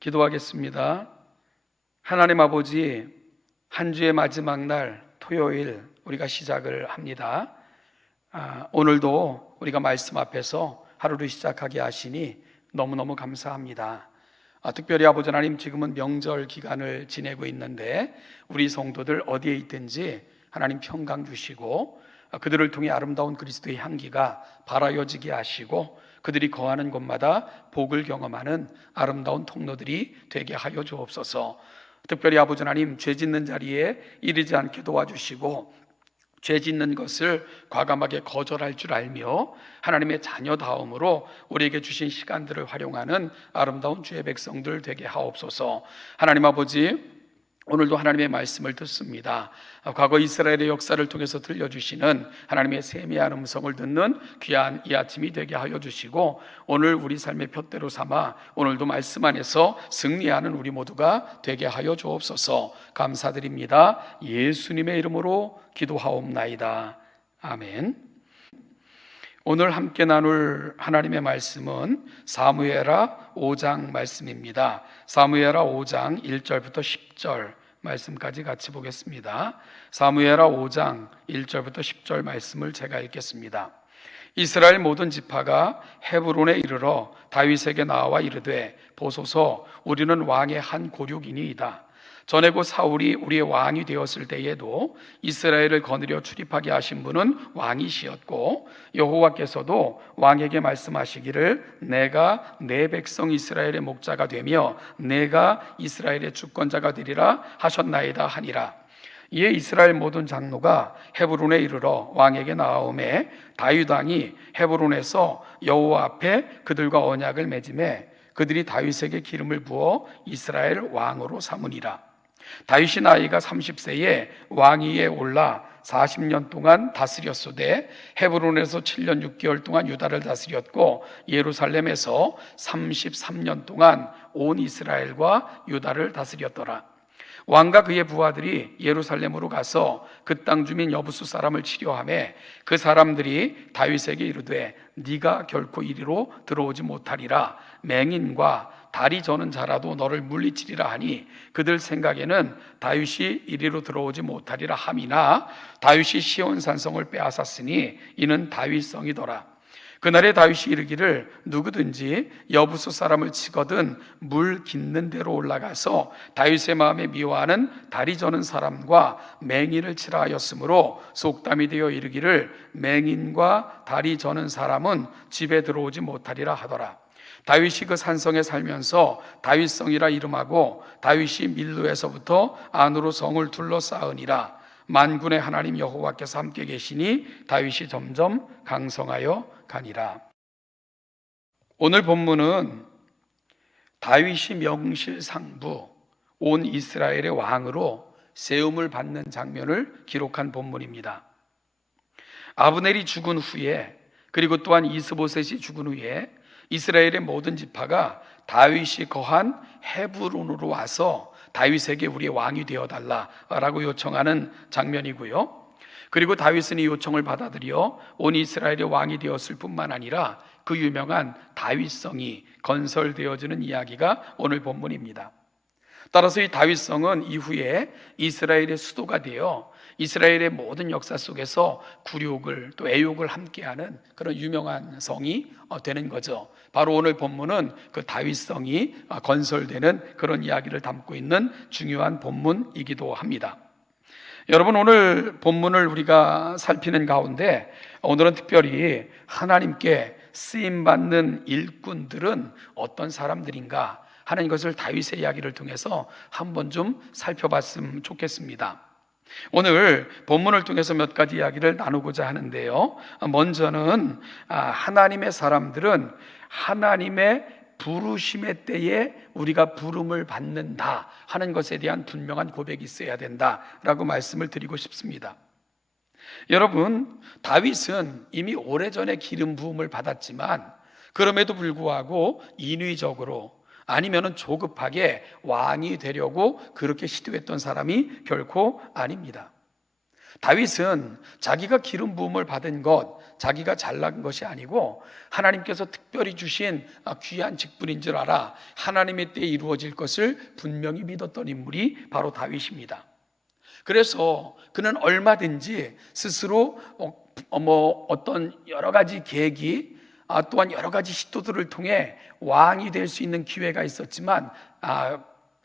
기도하겠습니다. 하나님 아버지, 한 주의 마지막 날 토요일 우리가 시작을 합니다. 오늘도 우리가 말씀 앞에서 하루를 시작하게 하시니 너무너무 감사합니다. 특별히 아버지 하나님, 지금은 명절 기간을 지내고 있는데 우리 성도들 어디에 있든지 하나님 평강 주시고 그들을 통해 아름다운 그리스도의 향기가 발하여지게 하시고 그들이 거하는 곳마다 복을 경험하는 아름다운 통로들이 되게 하여 주옵소서. 특별히 아버지 하나님, 죄 짓는 자리에 이르지 않게 도와주시고 죄 짓는 것을 과감하게 거절할 줄 알며 하나님의 자녀다움으로 우리에게 주신 시간들을 활용하는 아름다운 주의 백성들 되게 하옵소서. 하나님 아버지, 오늘도 하나님의 말씀을 듣습니다. 과거 이스라엘의 역사를 통해서 들려주시는 하나님의 세미한 음성을 듣는 귀한 이 아침이 되게 하여 주시고 오늘 우리 삶의 푯대로 삼아 오늘도 말씀 안에서 승리하는 우리 모두가 되게 하여 주옵소서. 감사드립니다. 예수님의 이름으로 기도하옵나이다. 아멘. 오늘 함께 나눌 하나님의 말씀은 사무엘하 5장 말씀입니다. 사무엘하 5장 1절부터 10절 말씀까지 같이 보겠습니다. 사무엘하 5장 1절부터 10절 말씀을 제가 읽겠습니다. 이스라엘 모든 지파가 헤브론에 이르러 다윗에게 나와 이르되, 보소서, 우리는 왕의 한 고륙이니이다. 전에 곧 사울이 우리의 왕이 되었을 때에도 이스라엘을 거느려 출입하게 하신 분은 왕이시었고 여호와께서도 왕에게 말씀하시기를 내가 내 백성 이스라엘의 목자가 되며 내가 이스라엘의 주권자가 되리라 하셨나이다 하니라. 이에 이스라엘 모든 장로가 헤브론에 이르러 왕에게 나아오매 다윗 왕이 헤브론에서 여호와 앞에 그들과 언약을 맺음에 그들이 다윗에게 기름을 부어 이스라엘 왕으로 삼으니라. 다윗이 나이가 30세에 왕위에 올라 40년 동안 다스렸으되 헤브론에서 7년 6개월 동안 유다를 다스렸고 예루살렘에서 33년 동안 온 이스라엘과 유다를 다스렸더라. 왕과 그의 부하들이 예루살렘으로 가서 그 땅 주민 여부수 사람을 치료하매 그 사람들이 다윗에게 이르되 네가 결코 이리로 들어오지 못하리라. 맹인과 다리 저는 자라도 너를 물리치리라 하니 그들 생각에는 다윗이 이리로 들어오지 못하리라 함이나 다윗이 시온 산성을 빼앗았으니 이는 다윗성이더라. 그날에 다윗이 이르기를 누구든지 여부수 사람을 치거든 물 깃는 데로 올라가서 다윗의 마음에 미워하는 다리 저는 사람과 맹인을 치라 하였으므로 속담이 되어 이르기를 맹인과 다리 저는 사람은 집에 들어오지 못하리라 하더라. 다윗이 그 산성에 살면서 다윗성이라 이름하고 다윗이 밀로에서부터 안으로 성을 둘러싸으니라. 만군의 하나님 여호와께서 함께 계시니 다윗이 점점 강성하여 가니라. 오늘 본문은 다윗이 명실상부 온 이스라엘의 왕으로 세움을 받는 장면을 기록한 본문입니다. 아브넬이 죽은 후에 그리고 또한 이스보셋이 죽은 후에 이스라엘의 모든 지파가 다윗이 거한 헤브론으로 와서 다윗에게 우리의 왕이 되어달라라고 요청하는 장면이고요. 그리고 다윗은 이 요청을 받아들여 온 이스라엘의 왕이 되었을 뿐만 아니라 그 유명한 다윗성이 건설되어지는 이야기가 오늘 본문입니다. 따라서 이 다윗성은 이후에 이스라엘의 수도가 되어 이스라엘의 모든 역사 속에서 굴욕을 또 애욕을 함께하는 그런 유명한 성이 되는 거죠. 바로 오늘 본문은 그 다윗성이 건설되는 그런 이야기를 담고 있는 중요한 본문이기도 합니다. 여러분, 오늘 본문을 우리가 살피는 가운데 오늘은 특별히 하나님께 쓰임받는 일꾼들은 어떤 사람들인가 하는 것을 다윗의 이야기를 통해서 한번 좀 살펴봤으면 좋겠습니다. 오늘 본문을 통해서 몇 가지 이야기를 나누고자 하는데요. 먼저는 하나님의 사람들은 하나님의 부르심의 때에 우리가 부름을 받는다 하는 것에 대한 분명한 고백이 있어야 된다라고 말씀을 드리고 싶습니다. 여러분, 다윗은 이미 오래전에 기름 부음을 받았지만 그럼에도 불구하고 인위적으로 아니면은 조급하게 왕이 되려고 그렇게 시도했던 사람이 결코 아닙니다. 다윗은 자기가 기름 부음을 받은 것, 자기가 잘난 것이 아니고 하나님께서 특별히 주신 귀한 직분인 줄 알아 하나님의 때에 이루어질 것을 분명히 믿었던 인물이 바로 다윗입니다. 그래서 그는 얼마든지 스스로 어떤 여러 가지 계기, 또한 여러 가지 시도들을 통해 왕이 될 수 있는 기회가 있었지만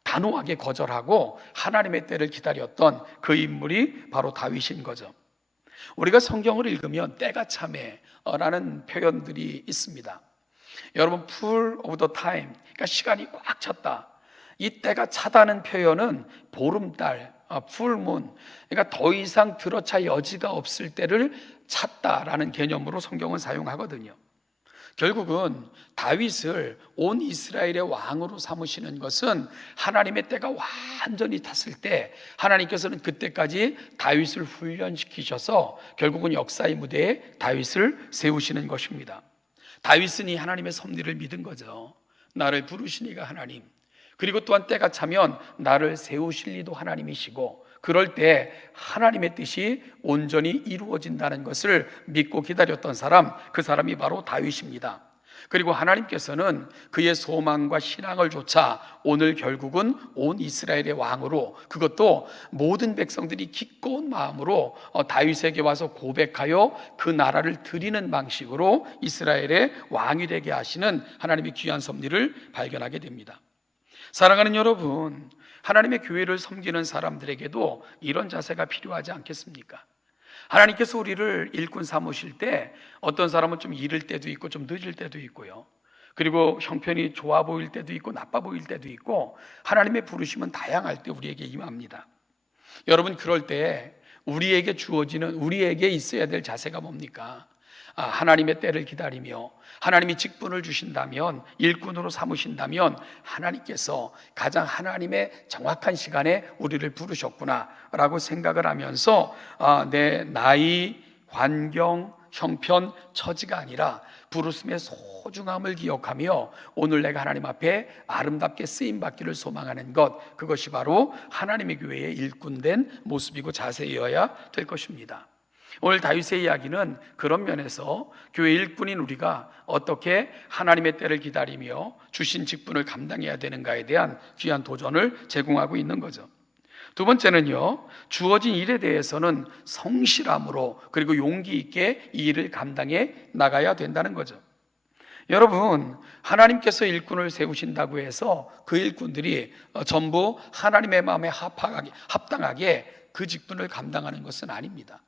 단호하게 거절하고 하나님의 때를 기다렸던 그 인물이 바로 다윗인 거죠. 우리가 성경을 읽으면 때가 참에라는 표현들이 있습니다. 여러분, full of the time, 그러니까 시간이 꽉 찼다. 이 때가 차다는 표현은 보름달, full moon, 그러니까 더 이상 들어차 여지가 없을 때를 찼다라는 개념으로 성경은 사용하거든요. 결국은 다윗을 온 이스라엘의 왕으로 삼으시는 것은 하나님의 때가 완전히 탔을 때 하나님께서는 그때까지 다윗을 훈련시키셔서 결국은 역사의 무대에 다윗을 세우시는 것입니다. 다윗은 이 하나님의 섭리를 믿은 거죠. 나를 부르시니가 하나님, 그리고 또한 때가 차면 나를 세우실 이도 하나님이시고, 그럴 때 하나님의 뜻이 온전히 이루어진다는 것을 믿고 기다렸던 사람, 그 사람이 바로 다윗입니다. 그리고 하나님께서는 그의 소망과 신앙을 좇아 오늘 결국은 온 이스라엘의 왕으로, 그것도 모든 백성들이 기꺼운 마음으로 다윗에게 와서 고백하여 그 나라를 드리는 방식으로 이스라엘의 왕이 되게 하시는 하나님의 귀한 섭리를 발견하게 됩니다. 사랑하는 여러분, 하나님의 교회를 섬기는 사람들에게도 이런 자세가 필요하지 않겠습니까? 하나님께서 우리를 일꾼 삼으실 때 어떤 사람은 좀 이를 때도 있고 좀 늦을 때도 있고요, 그리고 형편이 좋아 보일 때도 있고 나빠 보일 때도 있고, 하나님의 부르심은 다양할 때 우리에게 임합니다. 여러분, 그럴 때 우리에게 주어지는, 우리에게 있어야 될 자세가 뭡니까? 하나님의 때를 기다리며 하나님이 직분을 주신다면, 일꾼으로 삼으신다면 하나님께서 가장 하나님의 정확한 시간에 우리를 부르셨구나 라고 생각을 하면서 내 나이, 환경, 형편, 처지가 아니라 부르심의 소중함을 기억하며 오늘 내가 하나님 앞에 아름답게 쓰임받기를 소망하는 것, 그것이 바로 하나님의 교회의 일꾼된 모습이고 자세여야 될 것입니다. 오늘 다윗의 이야기는 그런 면에서 교회 일꾼인 우리가 어떻게 하나님의 때를 기다리며 주신 직분을 감당해야 되는가에 대한 귀한 도전을 제공하고 있는 거죠. 두 번째는요, 주어진 일에 대해서는 성실함으로 그리고 용기 있게 이 일을 감당해 나가야 된다는 거죠. 여러분, 하나님께서 일꾼을 세우신다고 해서 그 일꾼들이 전부 하나님의 마음에 합당하게 그 직분을 감당하는 것은 아닙니다.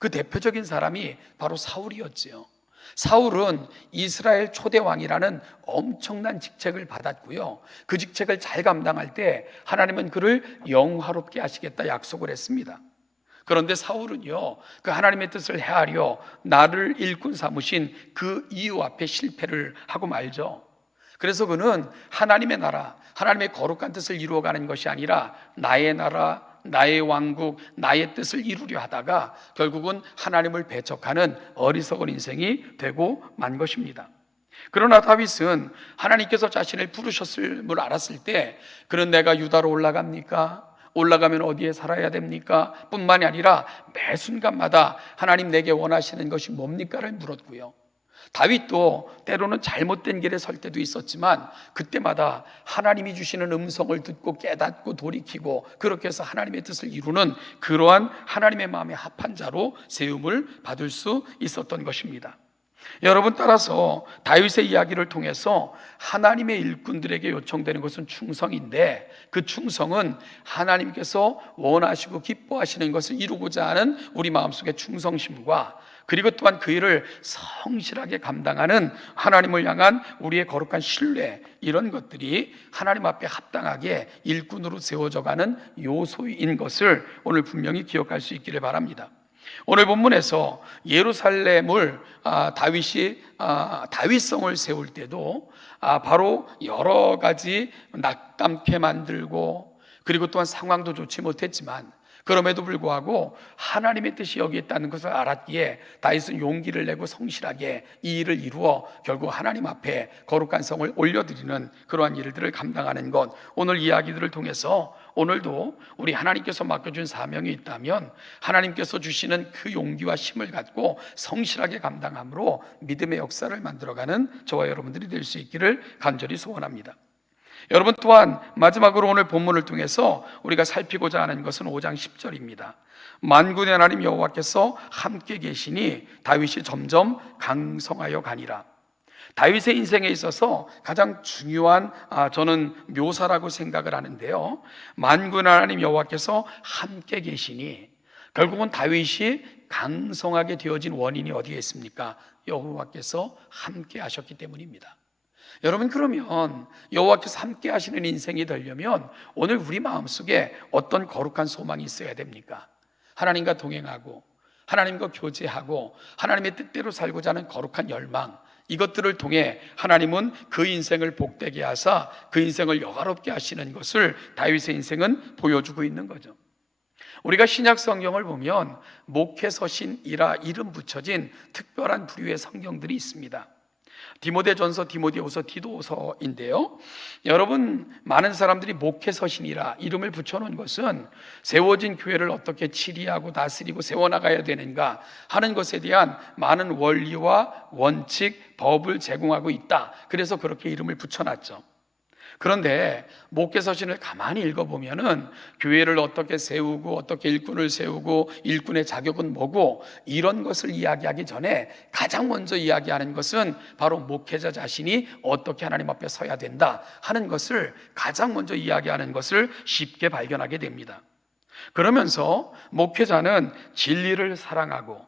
그 대표적인 사람이 바로 사울이었지요. 사울은 이스라엘 초대왕이라는 엄청난 직책을 받았고요, 그 직책을 잘 감당할 때 하나님은 그를 영화롭게 하시겠다 약속을 했습니다. 그런데 사울은요, 그 하나님의 뜻을 헤아려 나를 일꾼 삼으신 그 이유 앞에 실패를 하고 말죠. 그래서 그는 하나님의 나라, 하나님의 거룩한 뜻을 이루어가는 것이 아니라 나의 나라, 나의 왕국, 나의 뜻을 이루려 하다가 결국은 하나님을 배척하는 어리석은 인생이 되고 만 것입니다. 그러나 다윗은 하나님께서 자신을 부르셨음을 알았을 때 그는 내가 유다로 올라갑니까? 올라가면 어디에 살아야 됩니까? 뿐만이 아니라 매 순간마다 하나님 내게 원하시는 것이 뭡니까를 물었고요, 다윗도 때로는 잘못된 길에 설 때도 있었지만 그때마다 하나님이 주시는 음성을 듣고 깨닫고 돌이키고 그렇게 해서 하나님의 뜻을 이루는 그러한 하나님의 마음에 합한 자로 세움을 받을 수 있었던 것입니다. 여러분, 따라서 다윗의 이야기를 통해서 하나님의 일꾼들에게 요청되는 것은 충성인데, 그 충성은 하나님께서 원하시고 기뻐하시는 것을 이루고자 하는 우리 마음속의 충성심과, 그리고 또한 그 일을 성실하게 감당하는 하나님을 향한 우리의 거룩한 신뢰, 이런 것들이 하나님 앞에 합당하게 일꾼으로 세워져가는 요소인 것을 오늘 분명히 기억할 수 있기를 바랍니다. 오늘 본문에서 예루살렘을 다윗이 다윗성을 세울 때도 바로 여러 가지 낯감게 만들고, 그리고 또한 상황도 좋지 못했지만 그럼에도 불구하고 하나님의 뜻이 여기 있다는 것을 알았기에 다윗은 용기를 내고 성실하게 이 일을 이루어 결국 하나님 앞에 거룩한 성을 올려드리는 그러한 일들을 감당하는 것, 오늘 이야기들을 통해서 오늘도 우리 하나님께서 맡겨준 사명이 있다면 하나님께서 주시는 그 용기와 힘을 갖고 성실하게 감당함으로 믿음의 역사를 만들어가는 저와 여러분들이 될 수 있기를 간절히 소원합니다. 여러분, 또한 마지막으로 오늘 본문을 통해서 우리가 살피고자 하는 것은 5장 10절입니다. 만군의 하나님 여호와께서 함께 계시니 다윗이 점점 강성하여 가니라. 다윗의 인생에 있어서 가장 중요한 저는 묘사라고 생각을 하는데요, 만군의 하나님 여호와께서 함께 계시니, 결국은 다윗이 강성하게 되어진 원인이 어디에 있습니까? 여호와께서 함께 하셨기 때문입니다. 여러분, 그러면 여호와께서 함께 하시는 인생이 되려면 오늘 우리 마음속에 어떤 거룩한 소망이 있어야 됩니까? 하나님과 동행하고 하나님과 교제하고 하나님의 뜻대로 살고자 하는 거룩한 열망, 이것들을 통해 하나님은 그 인생을 복되게 하사 그 인생을 영화롭게 하시는 것을 다윗의 인생은 보여주고 있는 거죠. 우리가 신약 성경을 보면 목회서신이라 이름 붙여진 특별한 부류의 성경들이 있습니다. 디모데전서, 디모데후서, 디도서인데요, 여러분, 많은 사람들이 목회서신이라 이름을 붙여놓은 것은 세워진 교회를 어떻게 치리하고 다스리고 세워나가야 되는가 하는 것에 대한 많은 원리와 원칙, 법을 제공하고 있다, 그래서 그렇게 이름을 붙여놨죠. 그런데 목회서신을 가만히 읽어보면은 교회를 어떻게 세우고 어떻게 일꾼을 세우고 일꾼의 자격은 뭐고, 이런 것을 이야기하기 전에 가장 먼저 이야기하는 것은 바로 목회자 자신이 어떻게 하나님 앞에 서야 된다 하는 것을 가장 먼저 이야기하는 것을 쉽게 발견하게 됩니다. 그러면서 목회자는 진리를 사랑하고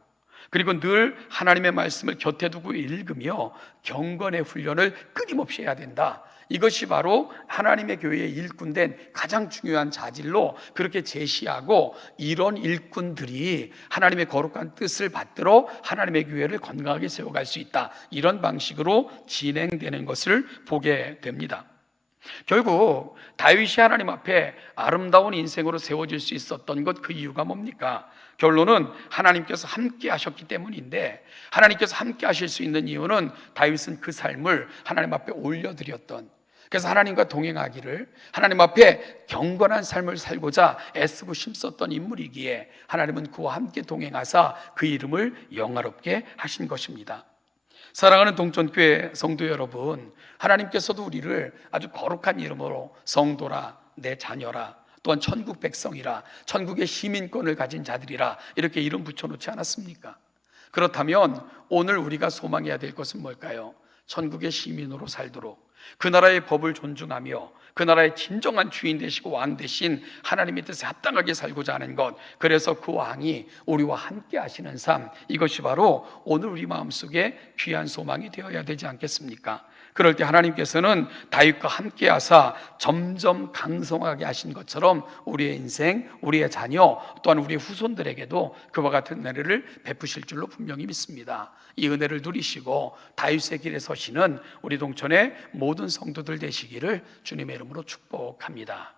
그리고 늘 하나님의 말씀을 곁에 두고 읽으며 경건의 훈련을 끊임없이 해야 된다, 이것이 바로 하나님의 교회의 일꾼된 가장 중요한 자질로 그렇게 제시하고, 이런 일꾼들이 하나님의 거룩한 뜻을 받들어 하나님의 교회를 건강하게 세워갈 수 있다, 이런 방식으로 진행되는 것을 보게 됩니다. 결국 다윗이 하나님 앞에 아름다운 인생으로 세워질 수 있었던 것, 그 이유가 뭡니까? 결론은 하나님께서 함께 하셨기 때문인데, 하나님께서 함께 하실 수 있는 이유는 다윗은 그 삶을 하나님 앞에 올려드렸던, 그래서 하나님과 동행하기를, 하나님 앞에 경건한 삶을 살고자 애쓰고 힘썼던 인물이기에 하나님은 그와 함께 동행하사 그 이름을 영화롭게 하신 것입니다. 사랑하는 동천교회 성도 여러분, 하나님께서도 우리를 아주 거룩한 이름으로 성도라, 내 자녀라, 또한 천국 백성이라, 천국의 시민권을 가진 자들이라 이렇게 이름 붙여놓지 않았습니까? 그렇다면 오늘 우리가 소망해야 될 것은 뭘까요? 천국의 시민으로 살도록 그 나라의 법을 존중하며 그 나라의 진정한 주인 되시고 왕 되신 하나님의 뜻에 합당하게 살고자 하는 것, 그래서 그 왕이 우리와 함께 하시는 삶, 이것이 바로 오늘 우리 마음속에 귀한 소망이 되어야 되지 않겠습니까? 그럴 때 하나님께서는 다윗과 함께 하사 점점 강성하게 하신 것처럼 우리의 인생, 우리의 자녀, 또한 우리의 후손들에게도 그와 같은 은혜를 베푸실 줄로 분명히 믿습니다. 이 은혜를 누리시고 다윗의 길에 서시는 우리 동천의 모든 성도들 되시기를 주님의 이름으로 축복합니다.